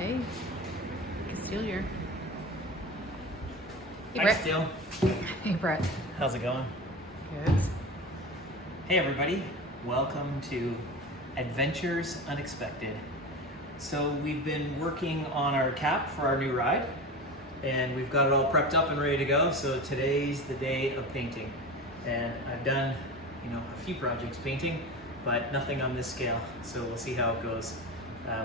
Hey, Castile here. Hey, Hi, Brett. Castile. Hey, Brett. How's it going? Good. Hey, everybody. Welcome to Adventures Unexpected. So we've been working on our cap for our new ride, and we've got it all prepped up and ready to go. So today's the day of painting, and I've done, a few projects painting, but nothing on this scale. So we'll see how it goes.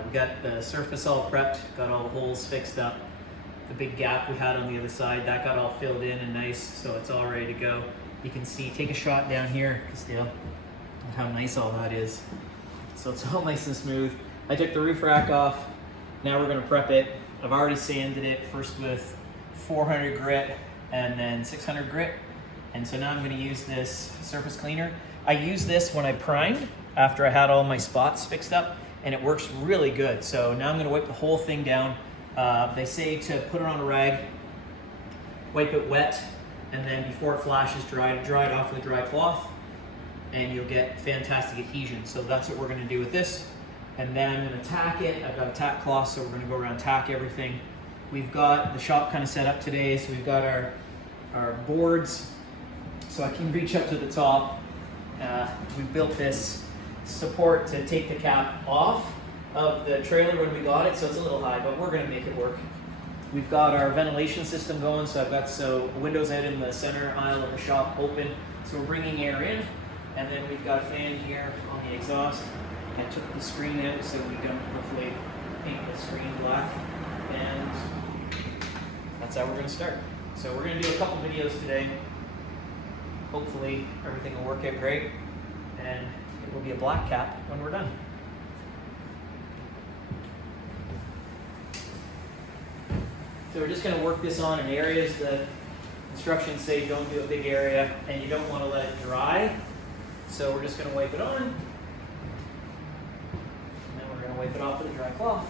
We got the surface all prepped, got all the holes fixed up. The big gap we had on the other side, that got all filled in and nice, so it's all ready to go. You can see, take a shot down here, Castile, how nice all that is. So it's all nice and smooth. I took the roof rack off. Now we're gonna prep it. I've already sanded it, first with 400 grit and then 600 grit. And so now I'm gonna use this surface cleaner. I used this when I primed after I had all my spots fixed up, and it works really good. So now I'm gonna wipe the whole thing down. They say to put it on a rag, wipe it wet, and then before it flashes, dry it off with a dry cloth, and you'll get fantastic adhesion. So that's what we're gonna do with this. And then I'm gonna tack it. I've got a tack cloth, so we're gonna go around tack everything. We've got the shop kind of set up today, so we've got our boards, so I can reach up to the top. We built this support to take the cap off of the trailer when we got it, so it's a little high, but we're gonna make it work. We've got our ventilation system going, so I've got windows out in the center aisle of the shop open, so we're bringing air in, and then we've got a fan here on the exhaust. I took the screen out so we don't hopefully paint the screen black, and that's how we're gonna start. So we're gonna do a couple videos today. Hopefully everything will work out great, and it will be a black cap when we're done. So we're just going to work this on in areas that instructions say don't do a big area, and you don't want to let it dry. So we're just going to wipe it on, and then we're going to wipe it off with a dry cloth.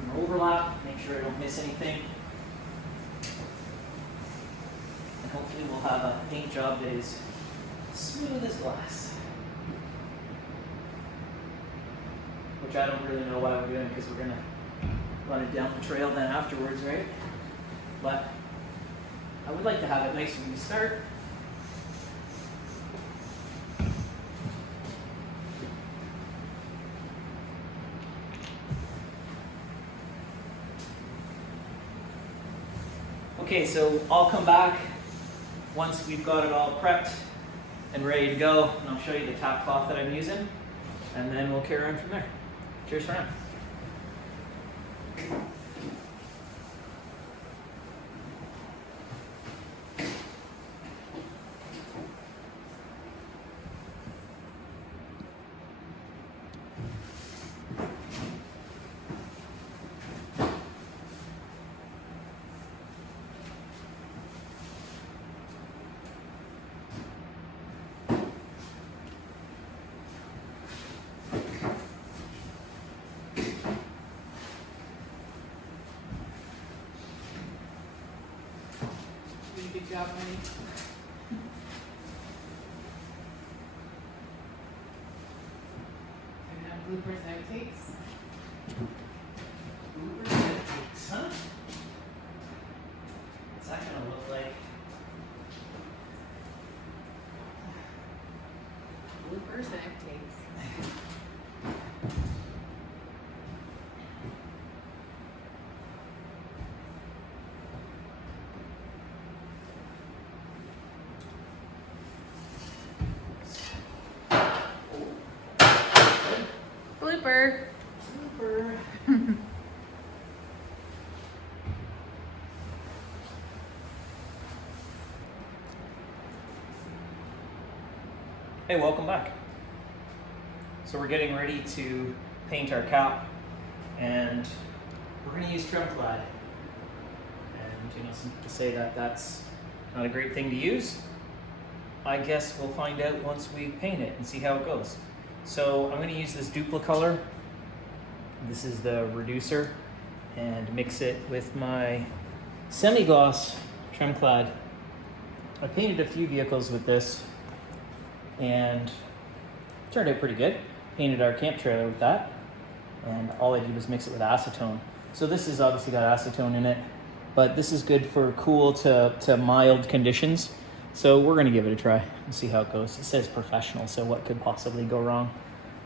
We're going to overlap, make sure I don't miss anything. And hopefully we'll have a paint job that is smooth as glass. Which I don't really know why we're doing, because we're going to run it down the trail then afterwards, right? But I would like to have it nice when we start. Okay, so I'll come back once we've got it all prepped and ready to go, and I'll show you the top cloth that I'm using, and then we'll carry on from there. Cheers for now. Good job, honey. Gonna have bloopers and outtakes. Bloopers and outtakes, huh? What's that gonna look like? Bloopers and outtakes. Blooper. Blooper. Hey, welcome back. So we're getting ready to paint our cap, and we're going to use tremclad. And some people say that that's not a great thing to use. I guess we'll find out once we paint it and see how it goes. So I'm going to use this Duplicolor. This is the reducer, and mix it with my semi-gloss tremclad. I painted a few vehicles with this, and it turned out pretty good. Painted our camp trailer with that. and all I did was mix it with acetone. So this has obviously got acetone in it, but this is good for cool to mild conditions. So we're gonna give it a try and see how it goes. It says professional, so what could possibly go wrong?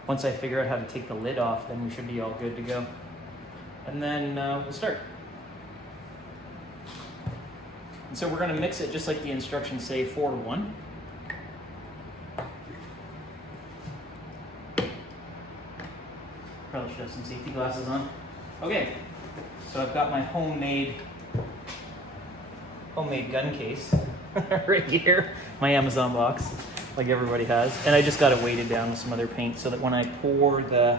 Once I figure out how to take the lid off, then we should be all good to go. And then we'll start. And so we're gonna mix it just like the instructions say, 4-to-1. Probably should have some safety glasses on. Okay, so I've got my homemade gun case right here, my Amazon box, like everybody has. And I just got it weighted down with some other paint so that when I pour the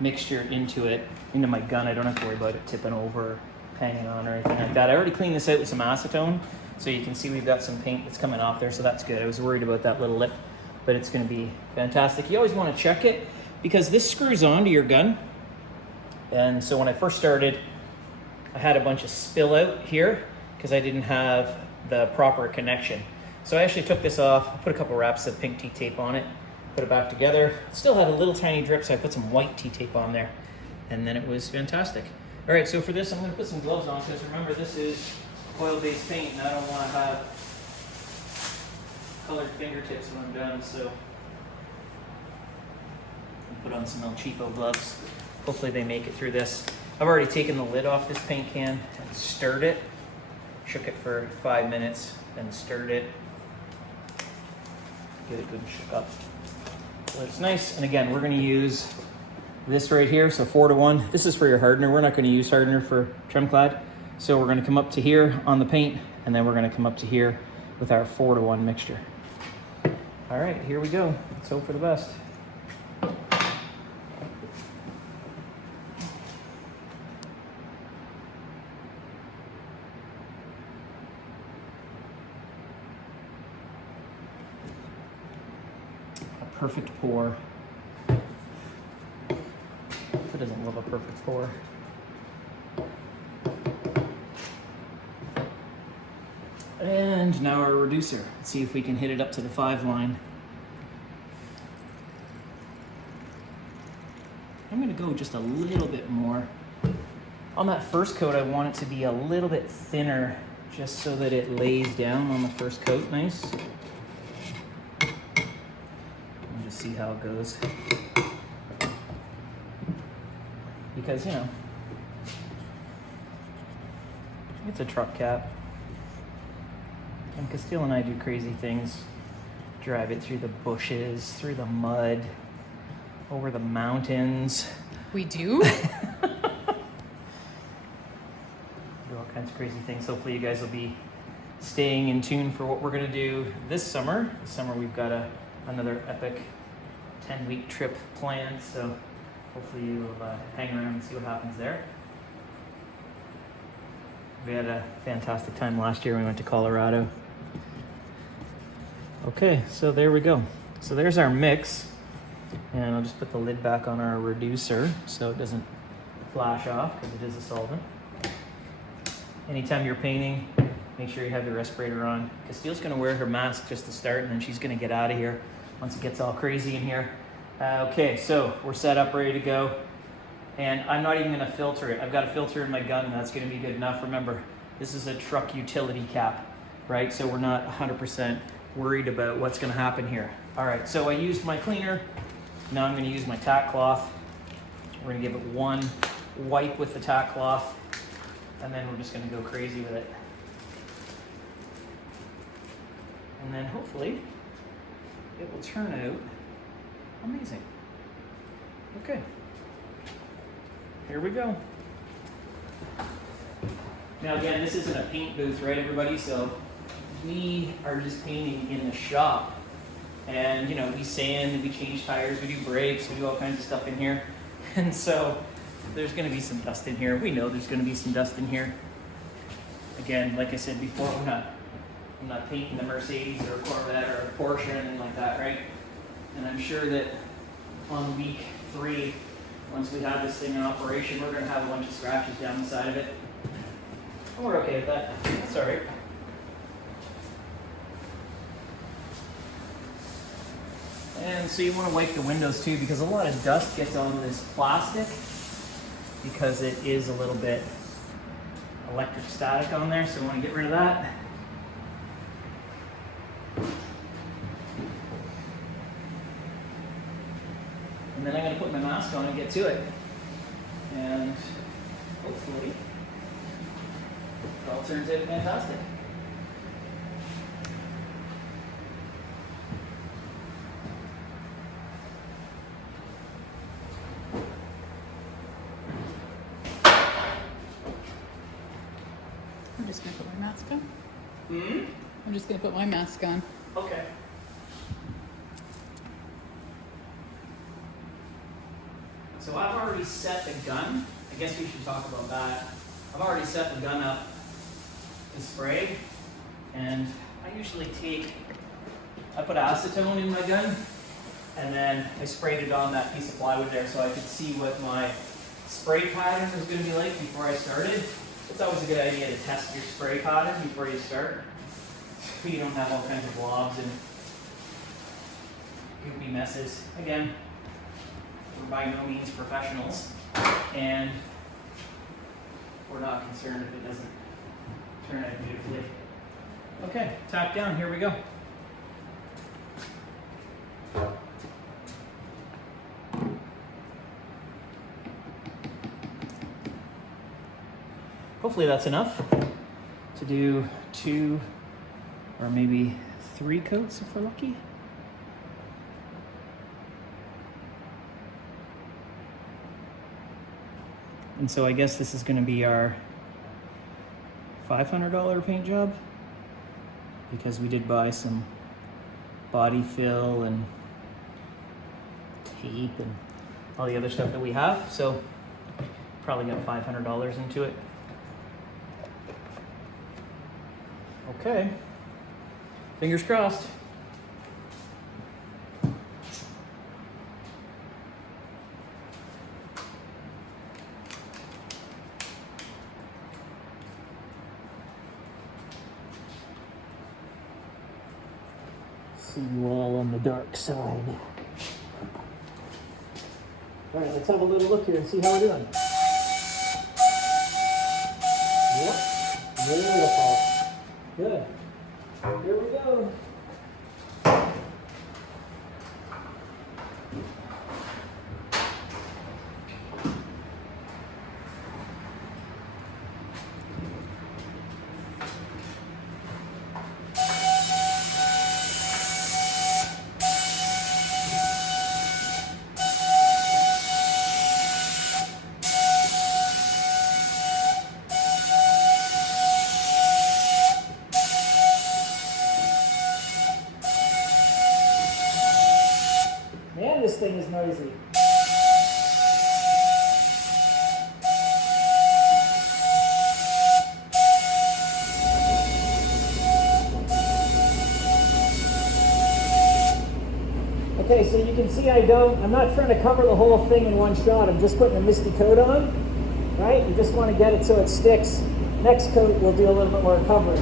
mixture into my gun, I don't have to worry about it tipping over, hanging on, or anything like that. I already cleaned this out with some acetone, so you can see we've got some paint that's coming off there, so that's good. I was worried about that little lip, but it's gonna be fantastic. You always wanna check it because this screws onto your gun. And so when I first started, I had a bunch of spill out here because I didn't have the proper connection. So I actually took this off, put a couple wraps of pink T-tape on it, put it back together. It still had a little tiny drip, so I put some white T-tape on there, and then it was fantastic. All right, so for this, I'm gonna put some gloves on because remember, this is oil-based paint, and I don't wanna have colored fingertips when I'm done, so I'll put on some El Cheapo gloves. Hopefully they make it through this. I've already taken the lid off this paint can and stirred it. Shook it for 5 minutes, then stirred it. Get it good and shook up. So it's nice, and again, we're gonna use this right here, so 4-to-1. This is for your hardener. We're not gonna use hardener for tremclad. So we're gonna come up to here on the paint, and then we're gonna come up to here with our 4-to-1 mixture. All right, here we go. Let's hope for the best. Perfect pour. Who doesn't love a perfect pour? And now our reducer. Let's see if we can hit it up to the 5 line. I'm gonna go just a little bit more. On that first coat, I want it to be a little bit thinner just so that it lays down on the first coat nice. See how it goes, because you know it's a truck cap, and Castile and I do crazy things. Drive it through the bushes, through the mud, over the mountains. We do? Do all kinds of crazy things. Hopefully you guys will be staying in tune for what we're gonna do this summer. This summer we've got another epic 10-week trip planned, so hopefully you'll hang around and see what happens there. We had a fantastic time last year when we went to Colorado. Okay, so there we go. So there's our mix, and I'll just put the lid back on our reducer so it doesn't flash off because it is a solvent. Anytime you're painting, make sure you have your respirator on. Castile's gonna wear her mask just to start, and then she's gonna get out of here once it gets all crazy in here. Okay, so we're set up, ready to go. And I'm not even gonna filter it. I've got a filter in my gun, and that's gonna be good enough. Remember, this is a truck utility cap, right? So we're not 100% worried about what's gonna happen here. All right, so I used my cleaner. Now I'm gonna use my tack cloth. We're gonna give it one wipe with the tack cloth, and then we're just gonna go crazy with it. And then hopefully, it will turn out amazing. Okay, here we go. Now again, this isn't a paint booth, right everybody? So we are just painting in the shop. And you know, we sand, we change tires, we do brakes, we do all kinds of stuff in here. And so there's gonna be some dust in here. We know there's gonna be some dust in here. Again, like I said before, I'm not painting the Mercedes or a Corvette or a Porsche or anything like that, right? And I'm sure that on week 3, once we have this thing in operation, we're gonna have a bunch of scratches down the side of it. And we're okay with that. That's all right. And so you want to wipe the windows too, because a lot of dust gets on this plastic because it is a little bit electric static on there, so we want to get rid of that. And then I'm going to put my mask on and get to it. And hopefully it all turns out fantastic. I'm just gonna put my mask on. Hmm? I'm just gonna put my mask on. Okay. So I've already set the gun. I guess we should talk about that. I've already set the gun up to spray, and I usually I put acetone in my gun, and then I sprayed it on that piece of plywood there so I could see what my spray pattern was going to be like before I started. It's always a good idea to test your spray pattern before you start, so you don't have all kinds of blobs and goopy messes. Again, we're by no means professionals, and we're not concerned if it doesn't turn out beautifully. Okay, tap down, here we go. Hopefully that's enough to do 2 or maybe 3 coats if we're lucky. And so I guess this is going to be our $500 paint job, because we did buy some body fill and tape and all the other stuff that we have. So probably got $500 into it. Okay, fingers crossed. See you all on the dark side. All right, let's have a little look here and see how we're doing. Yep, beautiful. Good. Here we go. Man, this thing is noisy. Okay, so you can see I'm not trying to cover the whole thing in one shot. I'm just putting a misty coat on, right? You just want to get it so it sticks. Next coat, we'll do a little bit more coverage.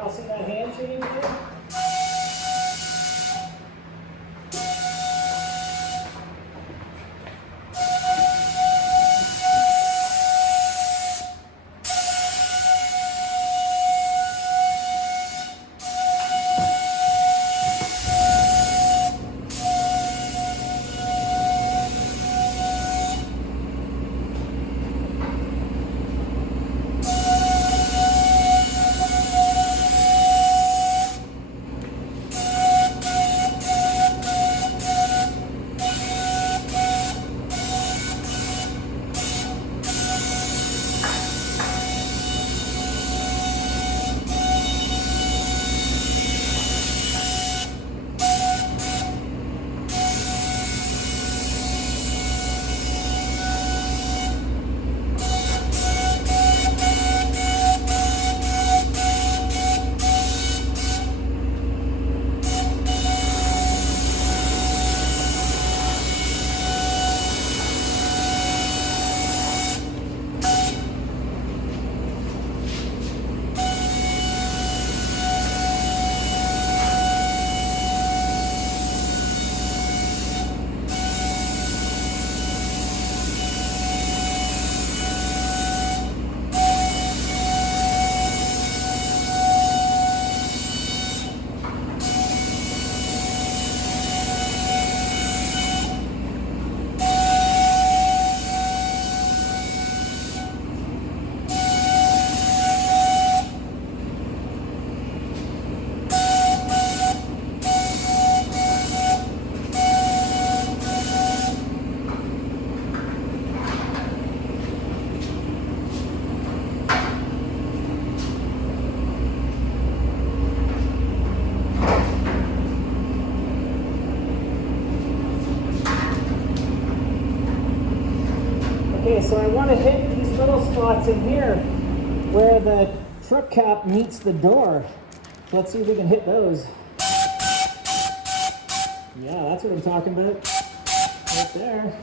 Y'all see that hand change there? Okay, so I want to hit these little spots in here where the truck cap meets the door. So let's see if we can hit those. Yeah, that's what I'm talking about. Right there.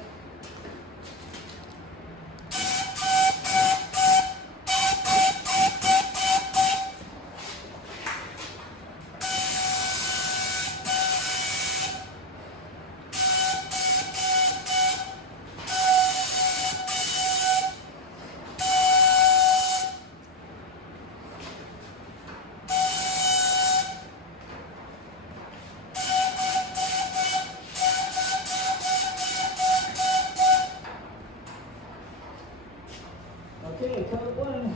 Okay, coat one.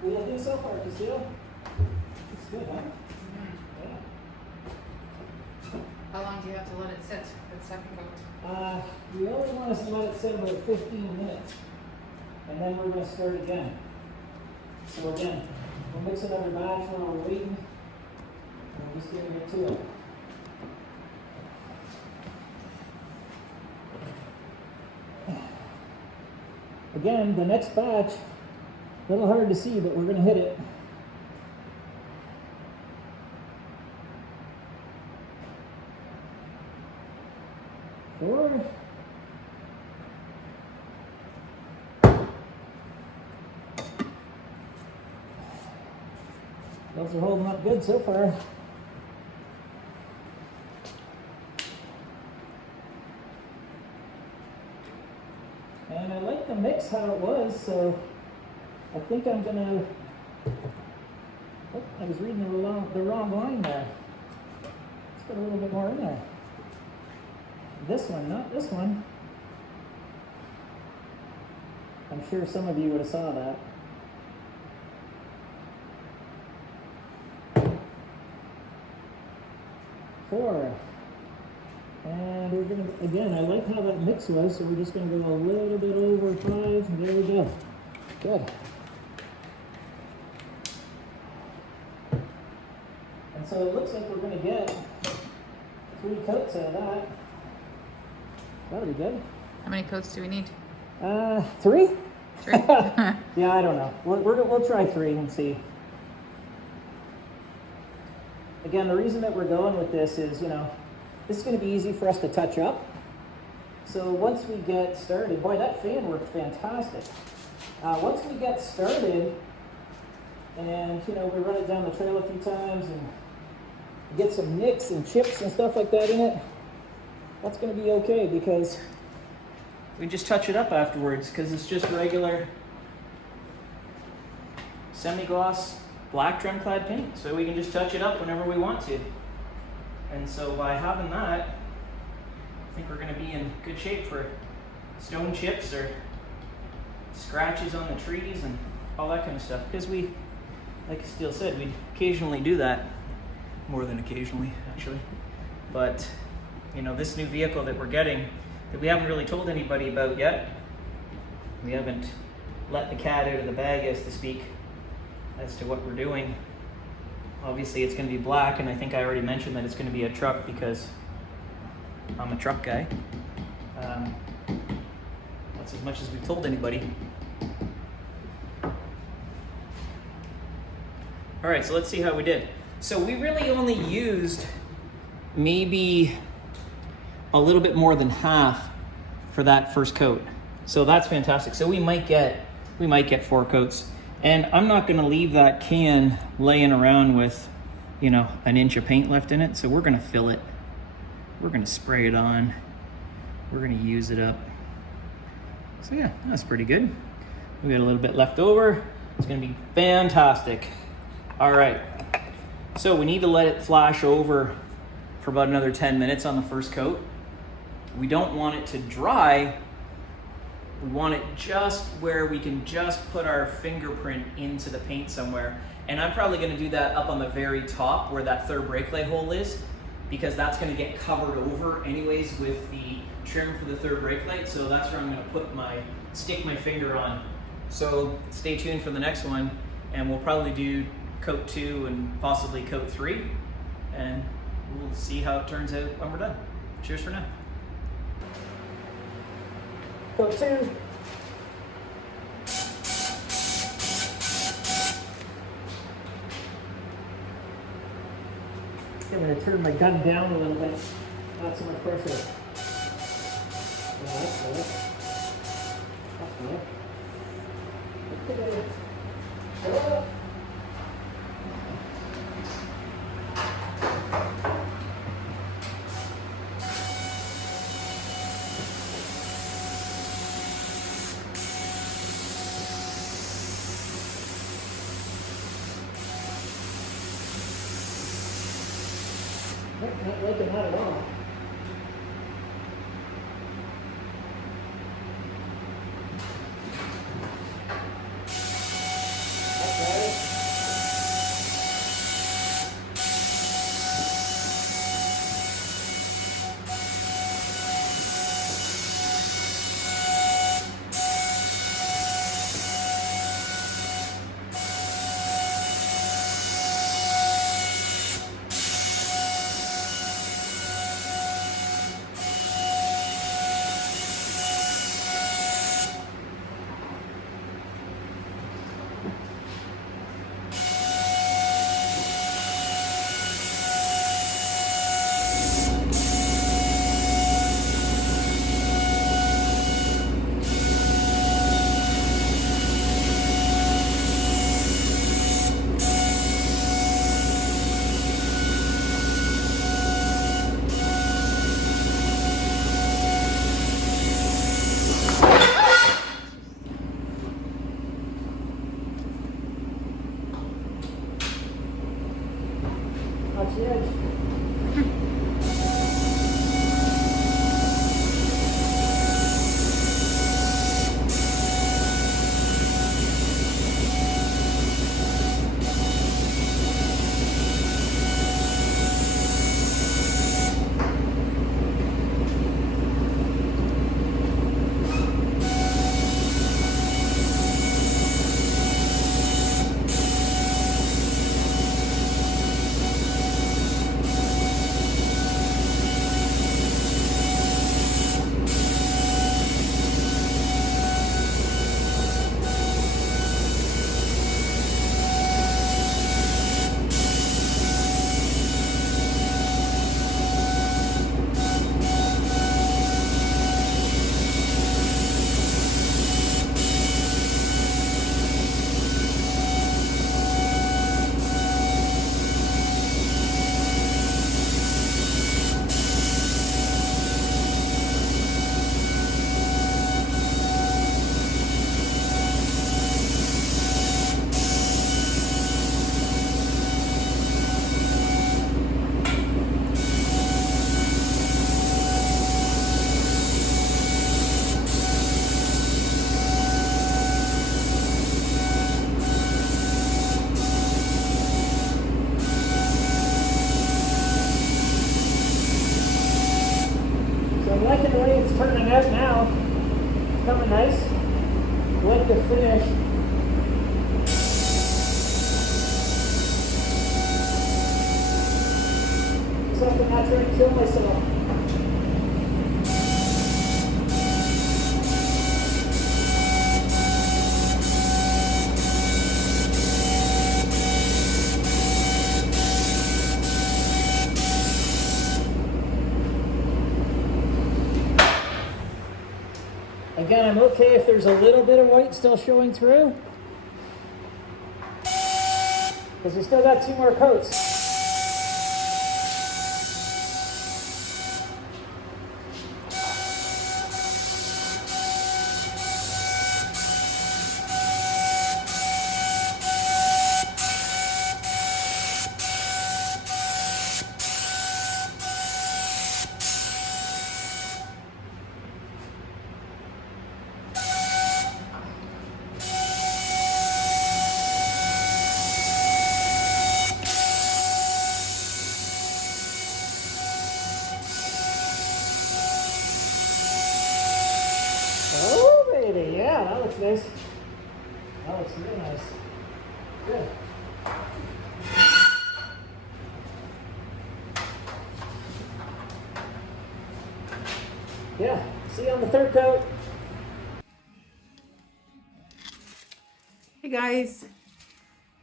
What do you think so far, Castile? It's good, huh? Yeah. How long do you have to let it sit, the second coat? We only want us to let it sit about 15 minutes. And then we're going to start again. So again, we'll mix another batch while we're waiting. And we're just going to get to it. Again, the next batch, a little hard to see, but we're going to hit it. Four. Those are holding up good so far. And I like the mix how it was, so I think I'm gonna, oh, I was reading the wrong line there. Let's put a little bit more in there. This one, not this one. I'm sure some of you would have saw that. Four. And we're gonna, again, I like how that mix was, so we're just gonna go a little bit over 5, and there we go. Good. And so it looks like we're gonna get 3 coats out of that. That'll be good. How many coats do we need? 3? 3? Yeah, I don't know. We'll try 3 and see. Again, the reason that we're going with this is, you know, this is going to be easy for us to touch up. So once we get started, boy, that fan worked fantastic. once we get started, and we run it down the trail a few times and get some nicks and chips and stuff like that in it, that's going to be okay, because we just touch it up afterwards, because it's just regular semi-gloss black tremclad paint, so we can just touch it up whenever we want to. And so by having that, I think we're going to be in good shape for stone chips or scratches on the trees and all that kind of stuff, because we, like Steele said, we occasionally do that. More than occasionally, actually. But this new vehicle that we're getting, that we haven't really told anybody about yet, we haven't let the cat out of the bag, as to speak, as to what we're doing. Obviously it's going to be black, and I think I already mentioned that it's going to be a truck because I'm a truck guy. That's as much as we've told anybody. All right, so let's see how we did. So we really only used maybe a little bit more than half for that first coat. So that's fantastic. So we might get 4 coats. And I'm not gonna leave that can laying around with, an inch of paint left in it. So we're gonna fill it. We're gonna spray it on. We're gonna use it up. So yeah, that's pretty good. We got a little bit left over. It's gonna be fantastic. All right. So we need to let it flash over for about another 10 minutes on the first coat. We don't want it to dry. We want it just where we can just put our fingerprint into the paint somewhere. And I'm probably gonna do that up on the very top where that third brake light hole is, because that's gonna get covered over anyways with the trim for the third brake light. So that's where I'm gonna stick my finger on. So stay tuned for the next one, and we'll probably do coat 2 and possibly coat 3, and we'll see how it turns out when we're done. Cheers for now. Coat 2. I'm going to turn my gun down a little bit. Not so much pressure. Yeah, that's good. That's good. Oh. Not liking that at all. blend to finish. So I'm not trying to kill myself. Again, I'm okay if there's a little bit of white still showing through, because we still got 2 more coats. Oh, baby, yeah, that looks nice. That looks real nice. Good. Yeah, see you on the 3rd coat. Hey guys.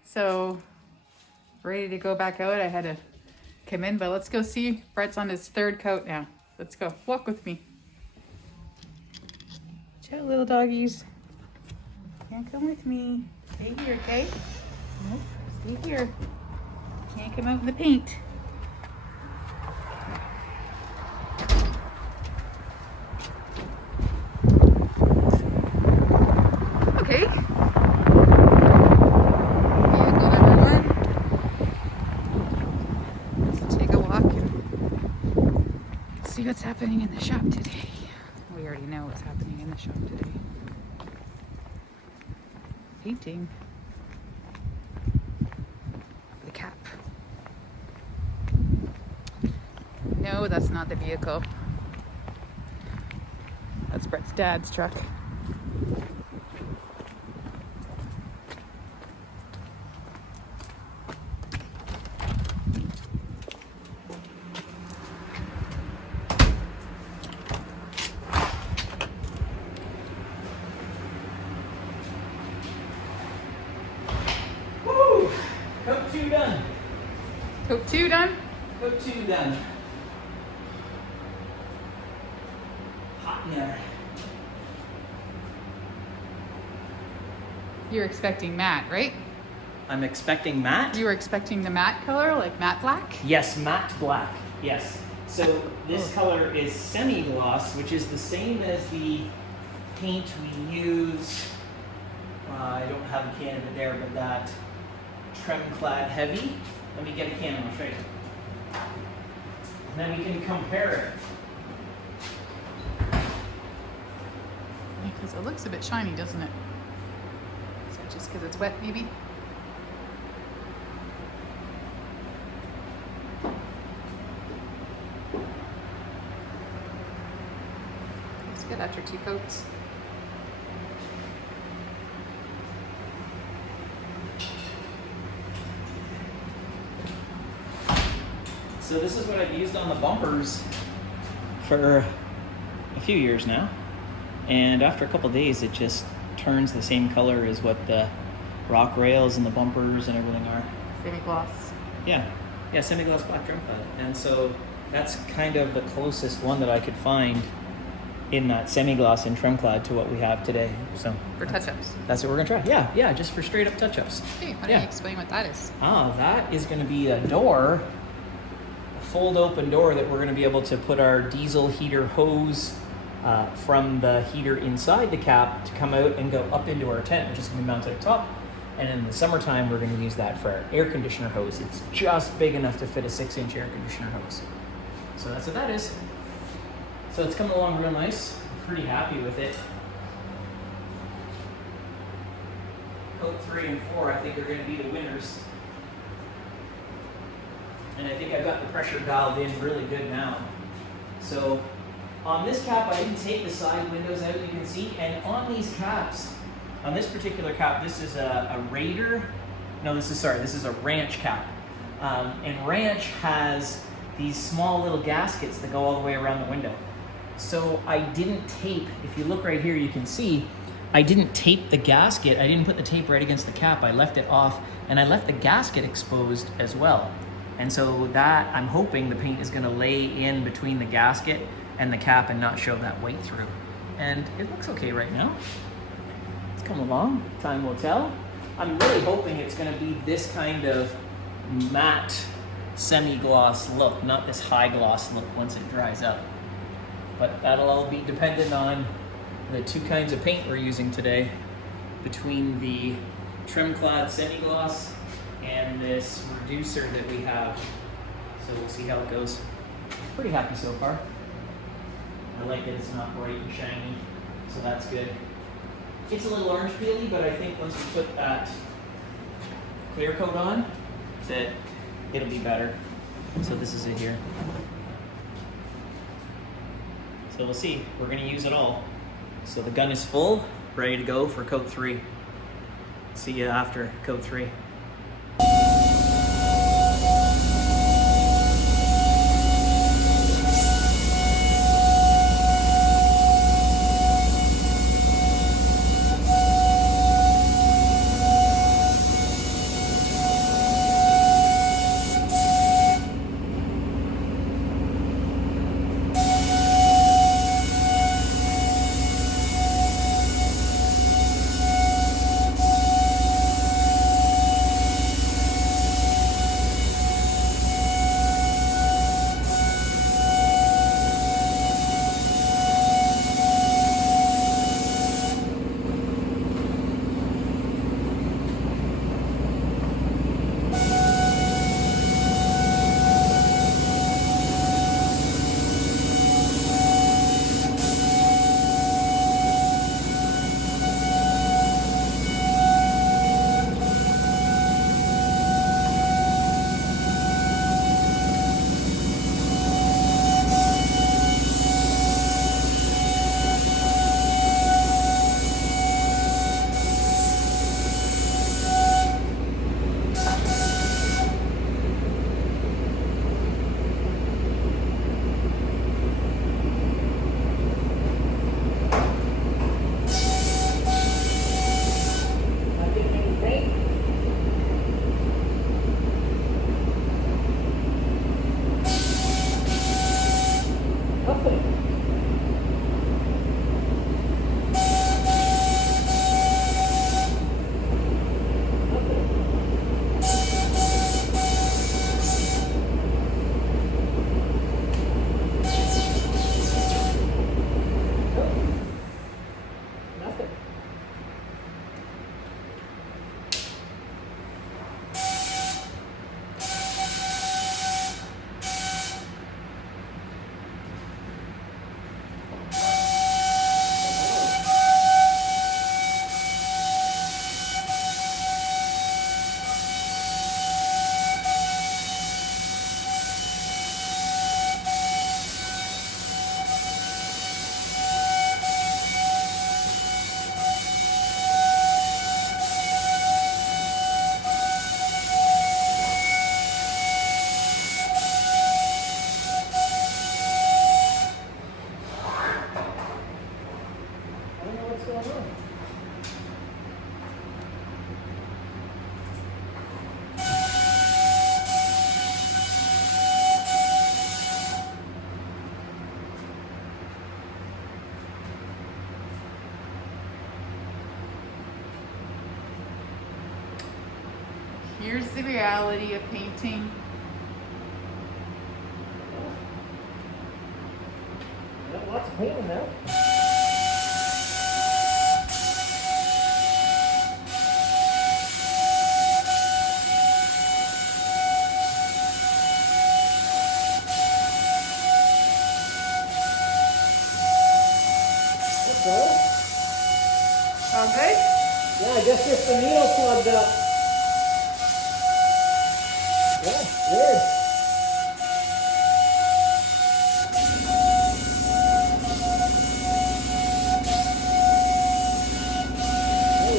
So, ready to go back out. I had to come in, but let's go see. Brett's on his 3rd coat now. Let's go. Walk with me. Ciao, little doggies. Can't come with me. Stay here, okay? Nope. Stay here. Can't come out in the paint. Okay. Vehicle number 1. Let's take a walk and see what's happening in the shop today. We already know what's happening in the shop today. Painting the cap. No, that's not the vehicle. That's Brett's dad's truck. Coat 2 done. Coat 2 done? Coat 2 done. Hot in there. You're expecting matte, right? I'm expecting matte. You were expecting the matte color, like matte black? Yes, matte black. Yes. So this color is semi-gloss, which is the same as the paint we use. I don't have a can of it there, but that tremclad heavy. Let me get a can and I'll show you. And then we can compare it. Because it looks a bit shiny, doesn't it? Is that just because it's wet, maybe? It's good after 2 coats. So this is what I've used on the bumpers for a few years now. And after a couple days, it just turns the same color as what the rock rails and the bumpers and everything are. Semi-gloss. Yeah, semi-gloss black tremclad. And so that's kind of the closest one that I could find in that semi-gloss and tremclad to what we have today. So For touch-ups. that's what we're gonna try. Yeah, just for straight up touch-ups. Hey, why don't you explain what that is? That is gonna be a door, a fold open door that we're gonna be able to put our diesel heater hose from the heater inside the cap to come out and go up into our tent, which is gonna be mounted up top. And in the summertime, we're gonna use that for our air conditioner hose. It's just big enough to fit a 6-inch air conditioner hose. So that's what that is. So it's coming along real nice. I'm pretty happy with it. Coat 3 and 4, I think, are gonna be the winners. And I think I've got the pressure dialed in really good now. So on this cap, I didn't take the side windows out, you can see, and on these caps, On this particular cap, this is a Raider. No, this is a Ranch cap. And Ranch has these small little gaskets that go all the way around the window. So I didn't tape, if you look right here, you can see, I didn't tape the gasket. I didn't put the tape right against the cap. I left it off, and I left the gasket exposed as well. And so that, I'm hoping the paint is gonna lay in between the gasket and the cap and not show that weight through. And it looks okay right now. It's come along, time will tell. I'm really hoping it's gonna be this kind of matte semi-gloss look, not this high gloss look once it dries up. But that'll all be dependent on the two kinds of paint we're using today, between the tremclad semi-gloss and this reducer that we have. So we'll see how it goes. Pretty happy so far. I like that it's not bright and shiny, so that's good. It's a little orange peely, but I think once we put that clear coat on, that it'll be better. So this is it here. So we'll see, we're gonna use it all. So the gun is full, ready to go for coat 3. See you after coat 3. Here's the reality of painting. Got lots of paint in there. All good? Yeah, I guess just the needle plugged up. Yeah, weird. Hey,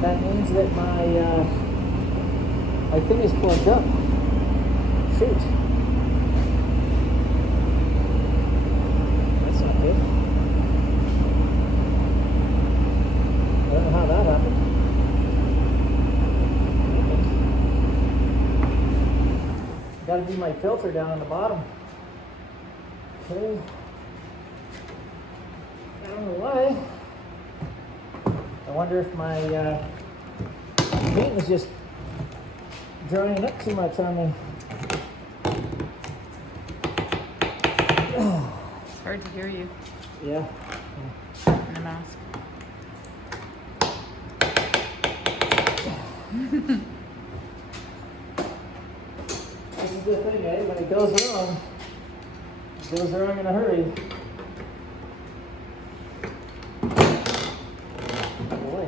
That means that my thing is plugged up. Shoot. That's not good. I don't know how that happened. Got to do my filter down on the bottom. Okay. I don't know why. I wonder if my paint is just drying up too much on me. It's hard to hear you Yeah. in the mask. This is the thing, eh? When it goes wrong in a hurry. Boy.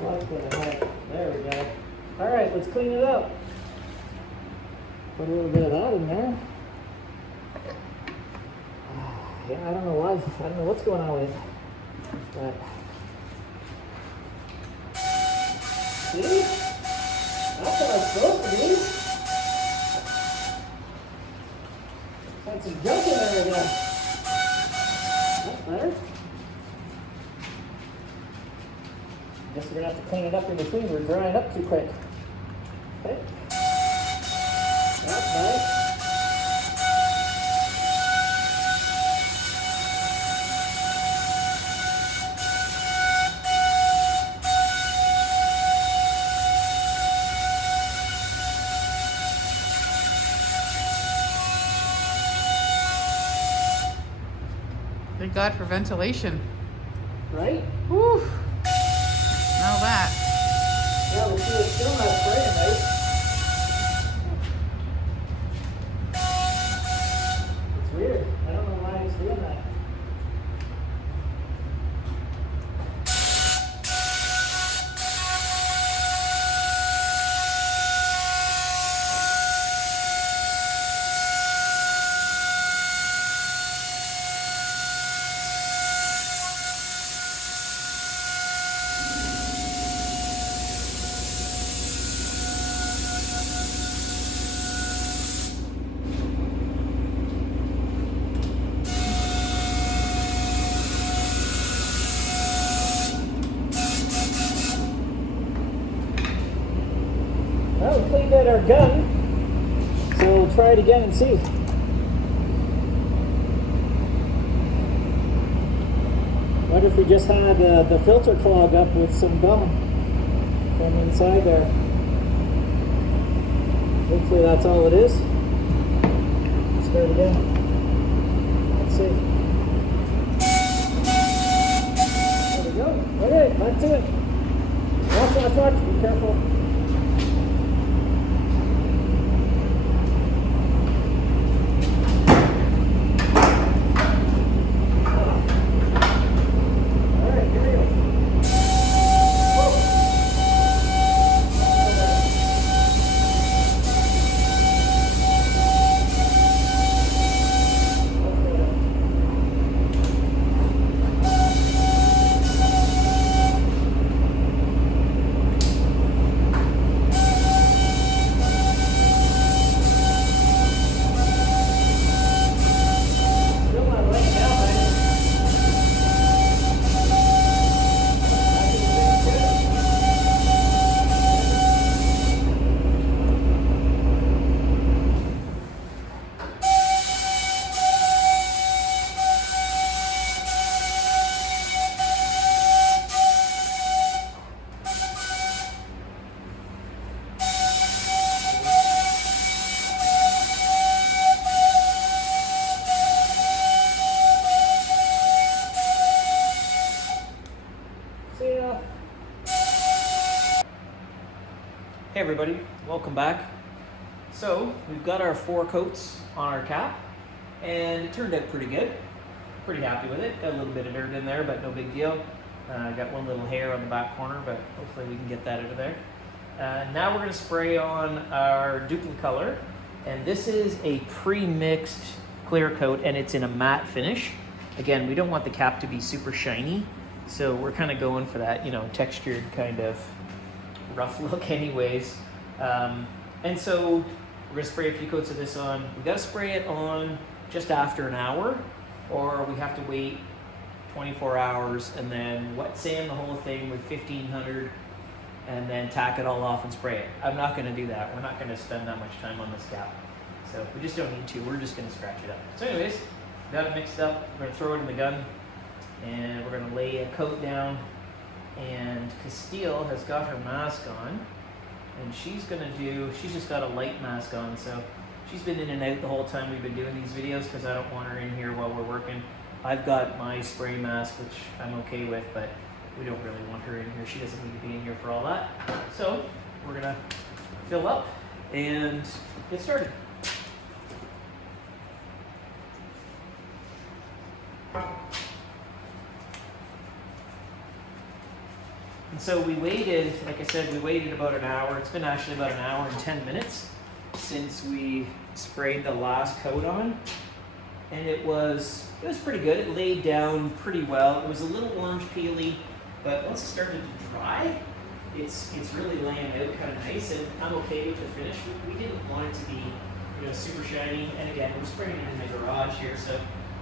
What the heck? There we go. Alright, let's clean it up. Put a little bit of that in there. Yeah, I don't know why. I don't know what's going on with it. But see? That's what it's supposed to be. Had some junk in there again. That's better. Guess we're gonna have to clean it up in between. We're drying up too quick. Okay. That's nice. Thank God for ventilation. Right? Whew. Smell that. Yeah, we'll see. It's still not spraying, right? It's weird. I don't know why it's doing that. Well, we cleaned out our gun, so we'll try it again and see. Wonder if we just had the filter clog up with some gum from inside there. Hopefully that's all it is. Start again. Let's see. There we go. Okay, back to it. Watch. Be careful. Hey everybody, welcome back. So we've got our 4 coats on our cap and it turned out pretty good. Pretty happy with it. Got a little bit of dirt in there, but no big deal. Got one little hair on the back corner, but hopefully we can get that out of there. Now we're going to spray on our Duplicolor, and this is a pre-mixed clear coat and it's in a matte finish. Again, we don't want the cap to be super shiny, so we're kind of going for that, you know, textured kind of rough look anyways. And so we're going to spray a few coats of this on. We got to spray it on just after an hour, or we have to wait 24 hours and then wet sand the whole thing with 1500 and then tack it all off and spray it. I'm not going to do that. We're not going to spend that much time on this cap. So we just don't need to. We're just going to scratch it up. So anyways, got it mixed up. We're going to throw it in the gun and we're going to lay a coat down. And Castile has got her mask on and she's just got a light mask on. So she's been in and out the whole time we've been doing these videos because I don't want her in here while we're working. I've got my spray mask, which I'm okay with, but we don't really want her in here. She doesn't need to be in here for all that. So we're gonna fill up and get started. And so we waited, like I said, we waited about an hour. It's been actually about an hour and 10 minutes since we sprayed the last coat on. And it was pretty good. It laid down pretty well. It was a little orange peely, but once it started to dry, it's really laying out kind of nice, and I'm okay with the finish. We didn't want it to be, you know, super shiny. And again, we're spraying it in the garage here, so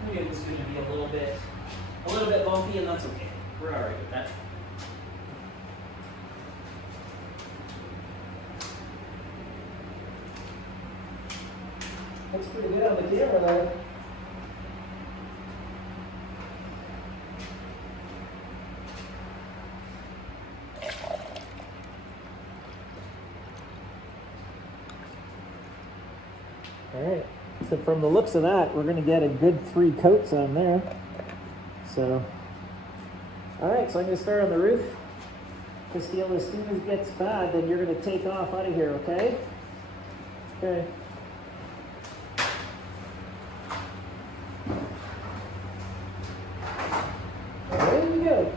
maybe it was going to be a little bit bumpy, and that's okay. We're all right with that. Looks pretty good on the camera there. All right, so from the looks of that, we're going to get a good 3 coats on there. So, all right, so I'm going to start on the roof. Castile, as soon as it gets bad, then you're going to take off out of here, okay? Okay. There we go.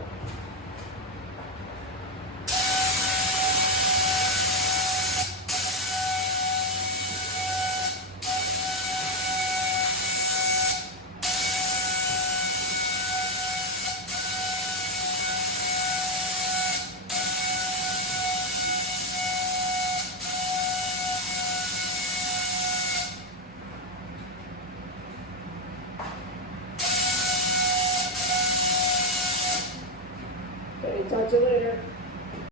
Okay, talk to you later.